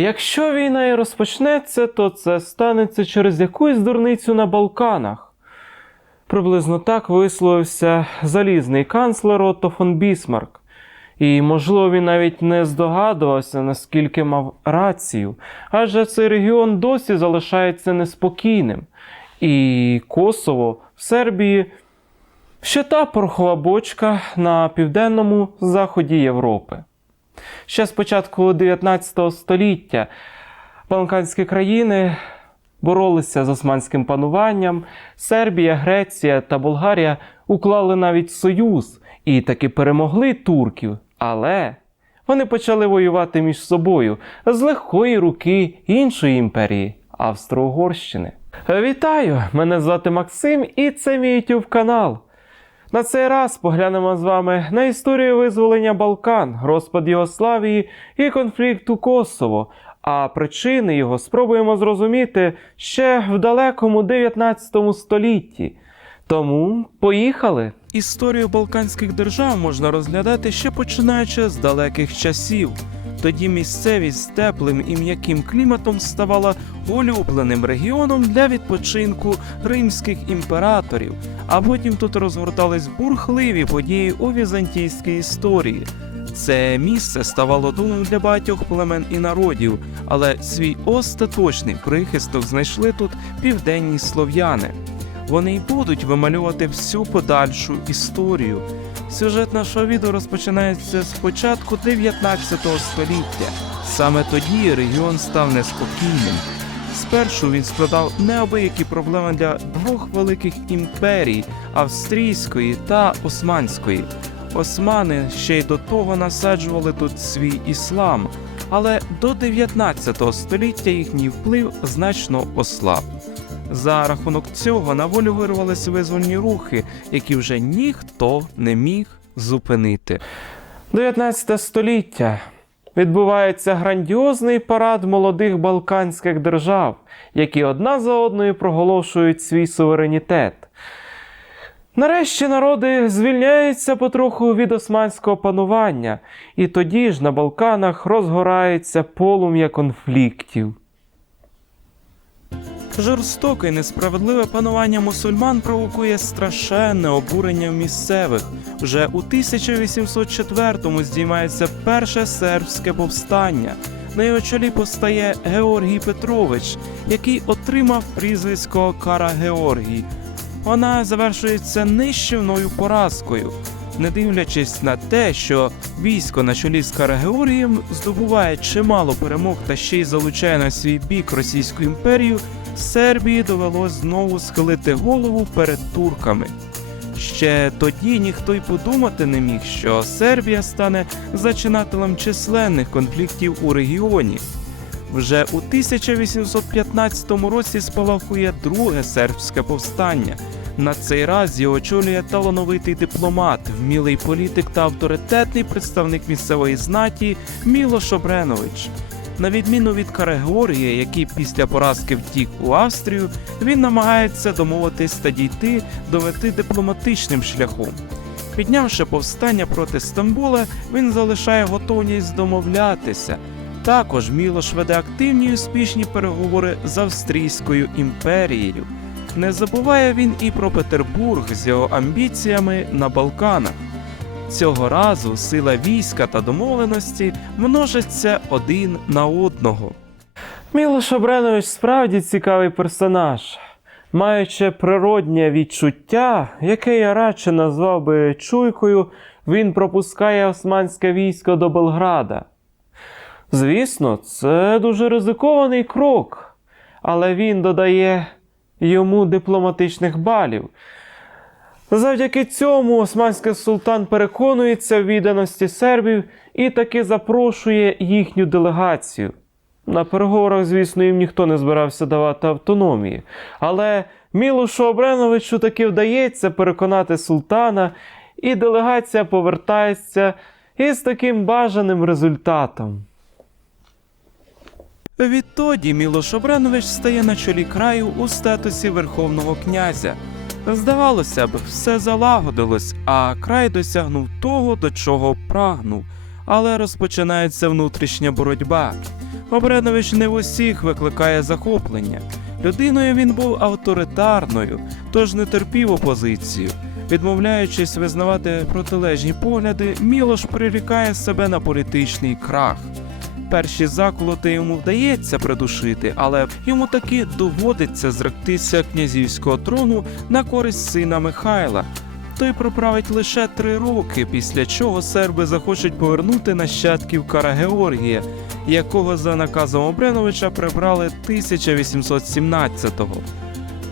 Якщо війна і розпочнеться, то це станеться через якусь дурницю на Балканах. Приблизно так висловився залізний канцлер Отто фон Бісмарк. І, можливо, він навіть не здогадувався, наскільки мав рацію, адже цей регіон досі залишається неспокійним. І Косово в Сербії ще та порохова бочка на південному заході Європи. Ще з початку 19 століття балканські країни боролися з османським пануванням. Сербія, Греція та Болгарія уклали навіть союз і таки перемогли турків, але вони почали воювати між собою з легкої руки іншої імперії Австро-Угорщини. Вітаю! Мене звати Максим, і це мій YouTube канал. На цей раз поглянемо з вами на історію визволення Балкан, розпад Єгославії і конфлікт у Косово. А причини його спробуємо зрозуміти ще в далекому 19 столітті. Тому поїхали! Історію балканських держав можна розглядати ще починаючи з далеких часів. Тоді місцевість з теплим і м'яким кліматом ставала улюбленим регіоном для відпочинку римських імператорів, а потім тут розгортались бурхливі події у візантійській історії. Це місце ставало домом для багатьох племен і народів, але свій остаточний прихисток знайшли тут південні слов'яни. Вони й будуть вималювати всю подальшу історію. Сюжет нашого відео розпочинається з початку 19 століття. Саме тоді регіон став неспокійним. Спершу він складав неабиякі проблеми для двох великих імперій австрійської та османської. Османи ще й до того насаджували тут свій іслам, але до 19 століття їхній вплив значно ослаб. За рахунок цього на волю вирвалися визвольні рухи, які вже ніхто не міг зупинити. 19 століття відбувається грандіозний парад молодих балканських держав, які одна за одною проголошують свій суверенітет. Нарешті народи звільняються потроху від османського панування, і тоді ж на Балканах розгорається полум'я конфліктів. Жорстоке і несправедливе панування мусульман провокує страшенне обурення в місцевих. Вже у 1804-му здіймається перше сербське повстання. На його чолі постає Георгій Петрович, який отримав прізвисько Кара Георгій. Вона завершується нищівною поразкою. Не дивлячись на те, що військо на чолі з Кара Георгієм здобуває чимало перемог та ще й залучає на свій бік Російську імперію, Сербії довелось знову схилити голову перед турками. Ще тоді ніхто й подумати не міг, що Сербія стане зачинателем численних конфліктів у регіоні. Вже у 1815 році спалахує друге сербське повстання. На цей раз його очолює талановитий дипломат, вмілий політик та авторитетний представник місцевої знаті Мілош Обренович. На відміну від Кара Георгія, який після поразки втік у Австрію, він намагається домовитись та дійти до мети дипломатичним шляхом. Піднявши повстання проти Стамбула, він залишає готовність домовлятися. Також Мілош веде активні і успішні переговори з Австрійською імперією. Не забуває він і про Петербург з його амбіціями на Балканах. Цього разу сила війська та домовленості множаться один на одного. Мілош Обренович справді цікавий персонаж, маючи природнє відчуття, яке я радше назвав би чуйкою, він пропускає османське військо до Белграда. Звісно, це дуже ризикований крок, але він додає йому дипломатичних балів. Завдяки цьому османський султан переконується в відданості сербів і таки запрошує їхню делегацію. На переговорах, звісно, їм ніхто не збирався давати автономії. Але Мілошу Обреновичу таки вдається переконати султана, і делегація повертається із таким бажаним результатом. Відтоді Мілош Обренович стає на чолі краю у статусі верховного князя. Здавалося б, все залагодилось, а край досягнув того, до чого прагнув. Але розпочинається внутрішня боротьба. Обренович не в усіх викликає захоплення. Людиною він був авторитарною, тож не терпів опозицію. Відмовляючись визнавати протилежні погляди, Мілош прирікає себе на політичний крах. Перші заколоти йому вдається придушити, але йому таки доводиться зректися князівського трону на користь сина Михайла. Той проправить лише три роки, після чого серби захочуть повернути нащадків Кара Георгія, якого за наказом Обреновича прибрали 1817-го.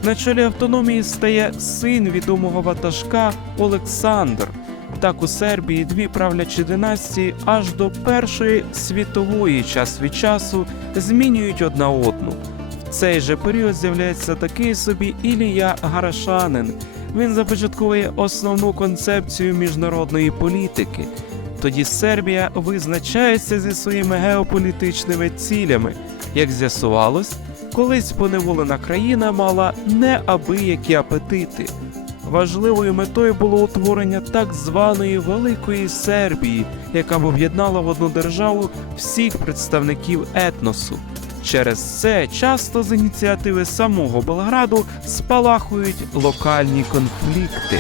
На чолі автономії стає син відомого ватажка Олександр. Так у Сербії дві правлячі династії аж до Першої світової час від часу змінюють одна одну. В цей же період з'являється такий собі Ілія Гарашанин. Він започатковує основну концепцію міжнародної політики. Тоді Сербія визначається зі своїми геополітичними цілями. Як з'ясувалось, колись поневолена країна мала неабиякі апетити. Важливою метою було утворення так званої Великої Сербії, яка б об'єднала в одну державу всіх представників етносу. Через це часто з ініціативи самого Белграду спалахують локальні конфлікти.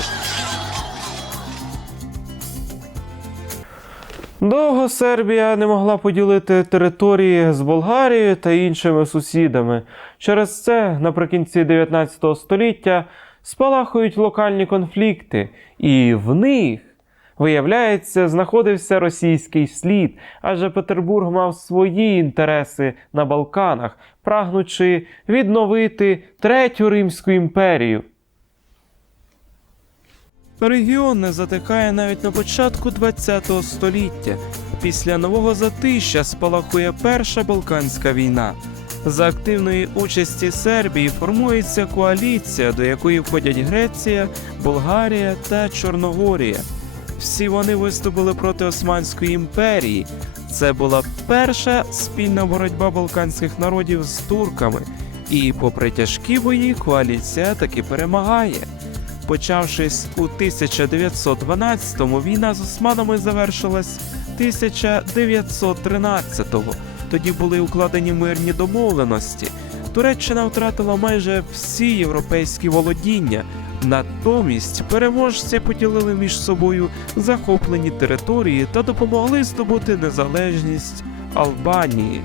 Довго Сербія не могла поділити території з Болгарією та іншими сусідами. Через це наприкінці 19 століття спалахують локальні конфлікти, і в них, виявляється, знаходився російський слід, адже Петербург мав свої інтереси на Балканах, прагнучи відновити Третю Римську імперію. Регіон не затихає навіть на початку ХХ століття. Після нового затища спалахує Перша Балканська війна. За активної участі Сербії формується коаліція, до якої входять Греція, Болгарія та Чорногорія. Всі вони виступили проти Османської імперії. Це була перша спільна боротьба балканських народів з турками. І, попри тяжкі бої, коаліція таки перемагає. Почавшись у 1912-му, війна з османами завершилась 1913-го. Тоді були укладені мирні домовленості. Туреччина втратила майже всі європейські володіння. Натомість переможці поділили між собою захоплені території та допомогли здобути незалежність Албанії.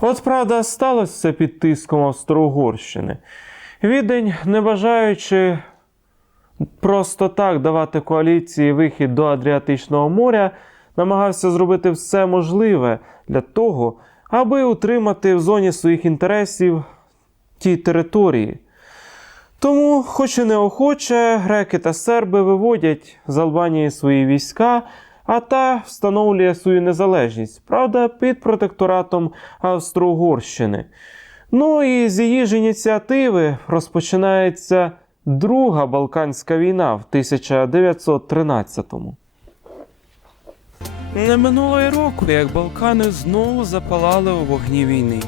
От правда, сталося це під тиском Австро-Угорщини. Відень, не бажаючи просто так давати коаліції вихід до Адріатичного моря, намагався зробити все можливе для того, аби утримати в зоні своїх інтересів ті території. Тому, хоч і неохоче, греки та серби виводять з Албанії свої війська, а та встановлює свою незалежність, правда, під протекторатом Австро-Угорщини. Ну і з її ж ініціативи розпочинається Друга Балканська війна в 1913-му. Не минуло й року, як Балкани знову запалали у вогні війни.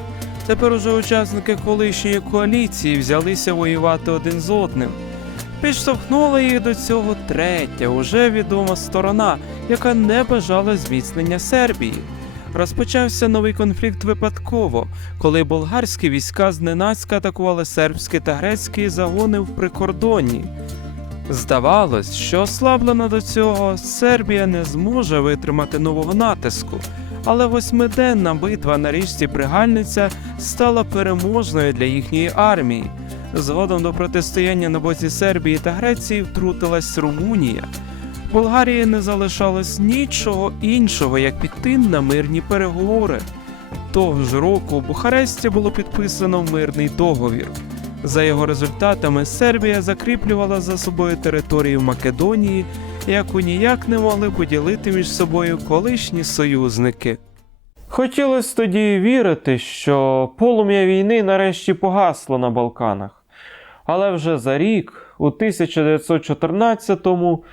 Тепер уже учасники колишньої коаліції взялися воювати один з одним. Підштовхнула їх до цього третя, уже відома сторона, яка не бажала зміцнення Сербії. Розпочався новий конфлікт випадково, коли болгарські війська зненацька атакували сербські та грецькі загони в прикордонні. Здавалось, що ослаблена до цього Сербія не зможе витримати нового натиску, але восьмиденна битва на річці Пригальниця стала переможною для їхньої армії. Згодом до протистояння на боці Сербії та Греції втрутилась Румунія. Болгарії не залишалось нічого іншого, як піти на мирні переговори. Того ж року у Бухаресті було підписано мирний договір. За його результатами Сербія закріплювала за собою територію Македонії, яку ніяк не могли поділити між собою колишні союзники. Хотілося тоді вірити, що полум'я війни нарешті погасло на Балканах. Але вже за рік, у 1914-му,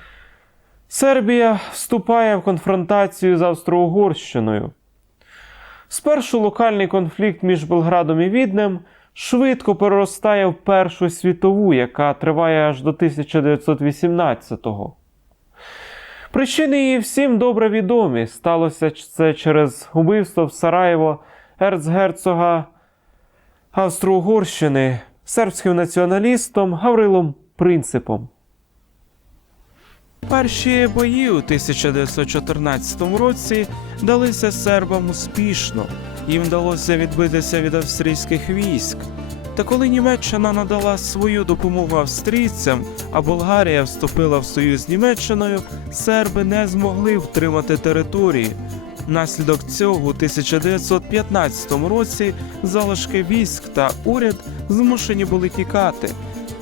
Сербія вступає в конфронтацію з Австро-Угорщиною. Спершу локальний конфлікт між Белградом і Віднем швидко переростає в Першу світову, яка триває аж до 1918-го. Причини її всім добре відомі. Сталося це через убивство в Сараєво ерцгерцога Австро-Угорщини сербським націоналістом Гаврилом Принципом. Перші бої у 1914 році далися сербам успішно. Їм вдалося відбитися від австрійських військ. Та коли Німеччина надала свою допомогу австрійцям, а Болгарія вступила в союз з Німеччиною, серби не змогли втримати території. Внаслідок цього у 1915 році залишки військ та уряд змушені були тікати.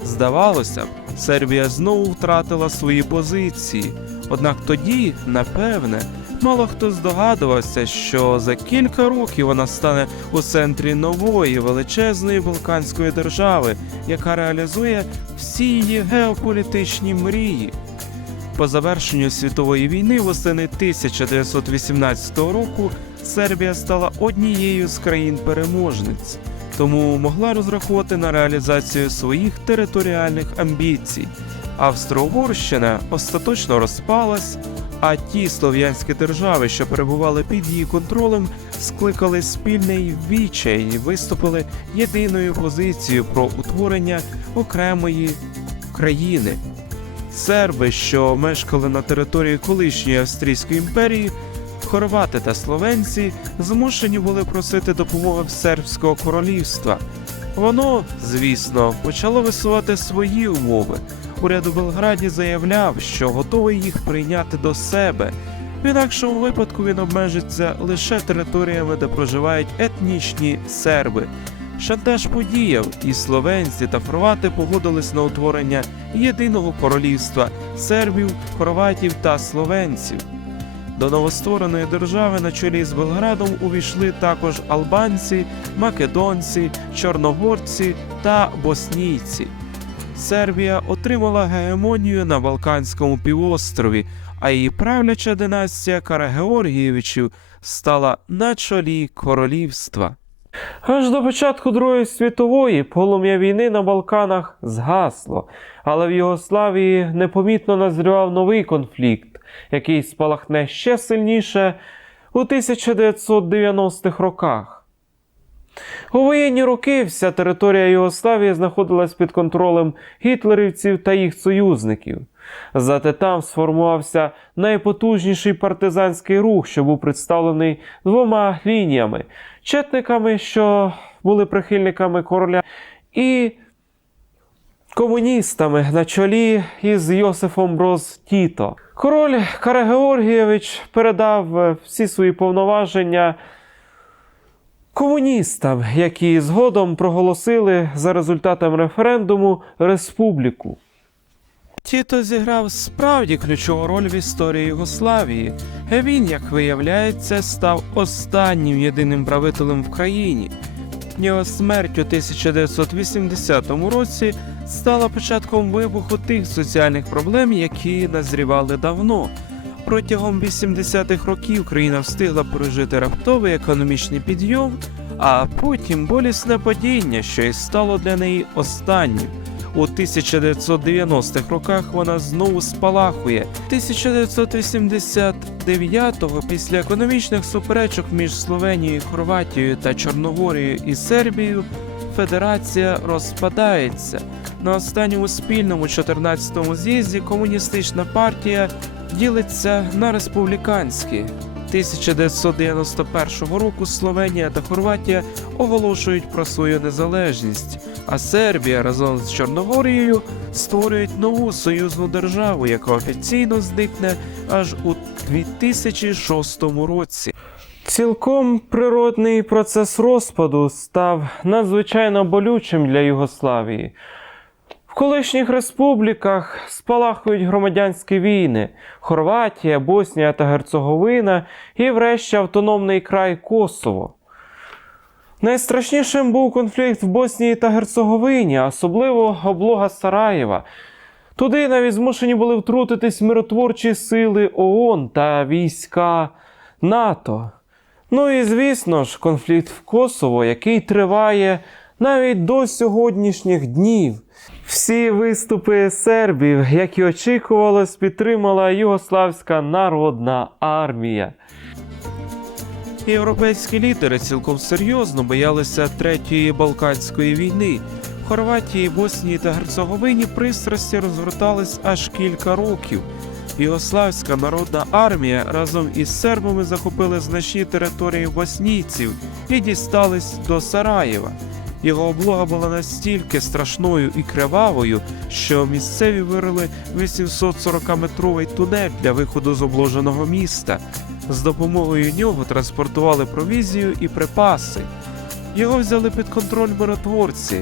Здавалося Сербія знову втратила свої позиції. Однак тоді, напевне, мало хто здогадувався, що за кілька років вона стане у центрі нової величезної балканської держави, яка реалізує всі її геополітичні мрії. По завершенню світової війни восени 1918 року Сербія стала однією з країн-переможниць, тому могла розраховувати на реалізацію своїх територіальних амбіцій. Австро-Угорщина остаточно розпалась, а ті слов'янські держави, що перебували під її контролем, скликали спільний вічай і виступили єдиною позицією про утворення окремої країни. Серби, що мешкали на території колишньої Австрійської імперії, хорвати та словенці змушені були просити допомоги в сербського королівства. Воно, звісно, почало висувати свої умови. Уряд у Белграді заявляв, що готовий їх прийняти до себе. В інакшому випадку він обмежиться лише територіями, де проживають етнічні серби. Шантаж подіяв, і словенці та хорвати погодились на утворення єдиного королівства сербів, хорватів та словенців. До новоствореної держави на чолі з Белградом увійшли також албанці, македонці, чорногорці та боснійці. Сербія отримала гегемонію на Балканському півострові, а її правляча династія Карагеоргієвичів стала на чолі королівства. Аж до початку Другої світової полум'я війни на Балканах згасло, але в Югославії непомітно назрівав новий конфлікт, який спалахне ще сильніше у 1990-х роках. У воєнні роки вся територія Югославії знаходилась під контролем гітлерівців та їх союзників. Зате там сформувався найпотужніший партизанський рух, що був представлений двома лініями четниками, що були прихильниками короля, і комуністами на чолі із Йосифом Броз Тіто. Король Карагеоргієвич передав е, всі свої повноваження комуністам, які згодом проголосили за результатом референдуму республіку. Тіто зіграв справді ключову роль в історії Югославії. Він, як виявляється, став останнім єдиним правителем в країні. Його смерть у 1980 році стала початком вибуху тих соціальних проблем, які назрівали давно. Протягом 80-х років країна встигла пережити раптовий економічний підйом, а потім болісне падіння, що й стало для неї останнім. У 1990-х роках вона знову спалахує. 1989-го, після економічних суперечок між Словенією, Хорватією та Чорногорією і Сербією, федерація розпадається. На останньому спільному 14-му з'їзді комуністична партія ділиться на республіканські. 1991 року Словенія та Хорватія оголошують про свою незалежність, а Сербія разом з Чорногорією створюють нову союзну державу, яка офіційно зникне аж у 2006 році. Цілком природний процес розпаду став надзвичайно болючим для Югославії. Колишніх республіках спалахують громадянські війни: Хорватія, Боснія та Герцеговина і, врешті, автономний край Косово. Найстрашнішим був конфлікт в Боснії та Герцеговині, особливо облога Сараєва. Туди навіть змушені були втрутитись миротворчі сили ООН та війська НАТО. Ну і звісно ж, конфлікт в Косово, який триває навіть до сьогоднішніх днів. Всі виступи сербів, як і очікувалось, підтримала Югославська народна армія. Європейські лідери цілком серйозно боялися третьої Балканської війни. В Хорватії, Боснії та Герцеговині пристрасті розгортались аж кілька років. Югославська народна армія разом із сербами захопили значні території боснійців і дістались до Сараєва. Його облога була настільки страшною і кривавою, що місцеві вирили 840-метровий тунель для виходу з обложеного міста. З допомогою нього транспортували провізію і припаси. Його взяли під контроль миротворці.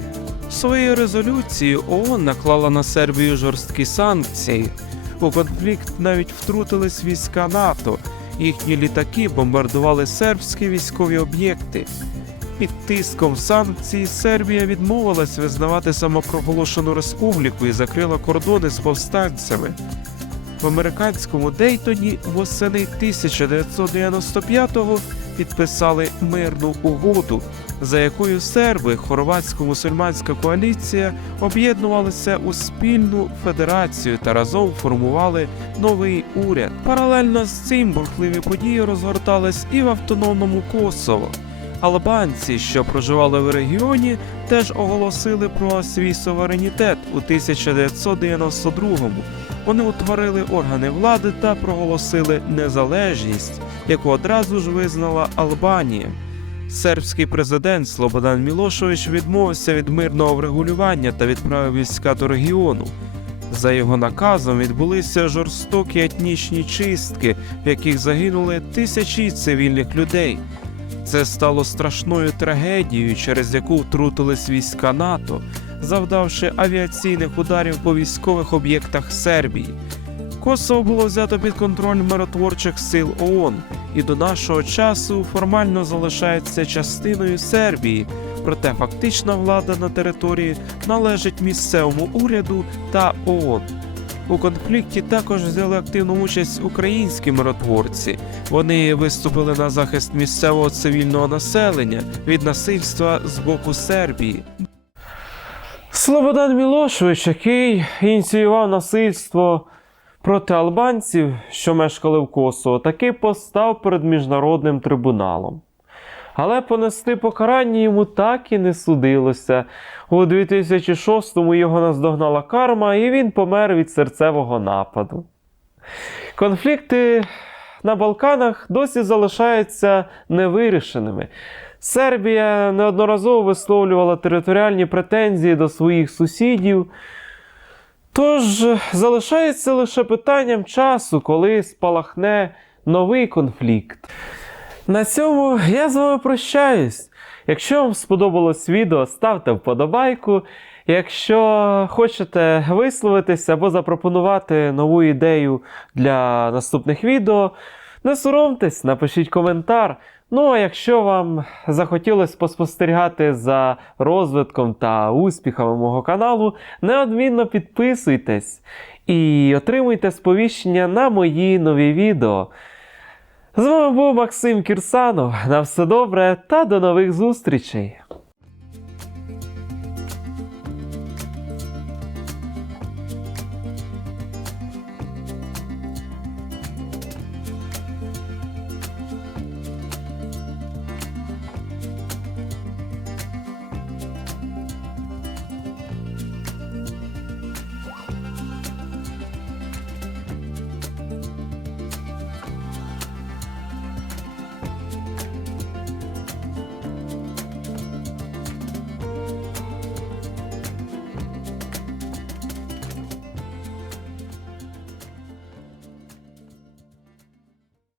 Своєю резолюцією ООН наклала на Сербію жорсткі санкції. У конфлікт навіть втрутились війська НАТО. Їхні літаки бомбардували сербські військові об'єкти. Під тиском санкцій Сербія відмовилась визнавати самопроголошену республіку і закрила кордони з повстанцями. В американському Дейтоні восени 1995-го підписали мирну угоду, за якою серби, хорватсько-мусульманська коаліція об'єднувалися у спільну федерацію та разом формували новий уряд. Паралельно з цим бурхливі події розгортались і в автономному Косово. Албанці, що проживали в регіоні, теж оголосили про свій суверенітет у 1992-му. Вони утворили органи влади та проголосили незалежність, яку одразу ж визнала Албанія. Сербський президент Слободан Мілошович відмовився від мирного врегулювання та відправив війська до регіону. За його наказом відбулися жорстокі етнічні чистки, в яких загинули тисячі цивільних людей. Це стало страшною трагедією, через яку втрутились війська НАТО, завдавши авіаційних ударів по військових об'єктах Сербії. Косово було взято під контроль миротворчих сил ООН і до нашого часу формально залишається частиною Сербії, проте фактична влада на території належить місцевому уряду та ООН. У конфлікті також взяли активну участь українські миротворці. Вони виступили на захист місцевого цивільного населення від насильства з боку Сербії. Слободан Мілошович, який ініціював насильство проти албанців, що мешкали в Косово, таки постав перед міжнародним трибуналом. Але понести покарання йому так і не судилося. У 2006-му його наздогнала карма, і він помер від серцевого нападу. Конфлікти на Балканах досі залишаються невирішеними. Сербія неодноразово висловлювала територіальні претензії до своїх сусідів. Тож залишається лише питанням часу, коли спалахне новий конфлікт. На цьому я з вами прощаюсь. Якщо вам сподобалось відео, ставте вподобайку. Якщо хочете висловитися або запропонувати нову ідею для наступних відео, не соромтесь, напишіть коментар. Ну а якщо вам захотілося поспостерігати за розвитком та успіхами мого каналу, неодмінно підписуйтесь і отримуйте сповіщення на мої нові відео. З вами був Максим Кірсанов. На все добре та до нових зустрічей!